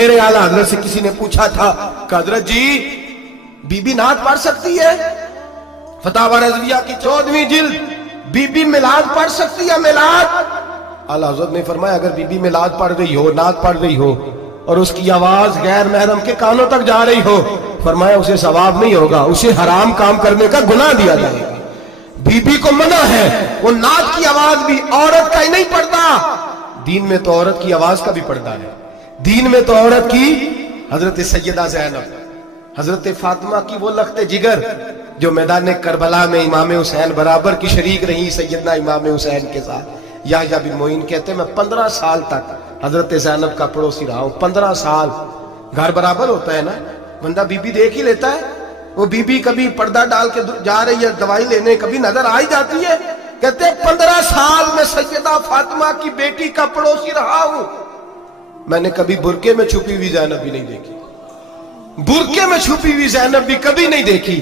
मेरे आला हजरत से किसी ने पूछा था कि हजरत जी बीबी नात पढ़ सकती है? फतावा रज़विया की 14वीं जिल्द, बीबी मिलाद पढ़ सकती है? मिलाद। आला हजरत ने फरमाया अगर बीबी मिलाद पढ़ रही हो, नात पढ़ रही हो और उसकी आवाज गैर महरम के कानों तक जा रही हो, फरमाया उसे सवाब नहीं होगा, उसे हराम काम करने का गुनाह दिया जाएगा। बीबी को मना है, वो नात की आवाज भी औरत का ही नहीं पढ़ता, दीन में तो औरत की आवाज का भी पर्दा है। दीन में तो औरत की हजरत सैयदा ज़ैनब, हजरत फातिमा की वो लख्ते जिगर जो मैदान करबला में इमाम हुसैन बराबर की शरीक रही सैयदना इमाम हुसैन के साथ। याह्या बिन मोइन कहते मैं 15 साल तक हजरत ज़ैनब का पड़ोसी रहा हूं। 15 साल। घर बराबर होता है ना, बंदा बीबी देख ही लेता है। वो बीबी कभी पर्दा डाल के जा रही है दवाई लेने, कभी नजर आ ही जाती है। कहते 15 साल में सैयदा फातिमा की बेटी का पड़ोसी रहा हूं, मैंने कभी बुरके में छुपी हुई ज़ैनब भी नहीं देखी। बुरके में छुपी हुई ज़ैनब भी कभी नहीं देखी।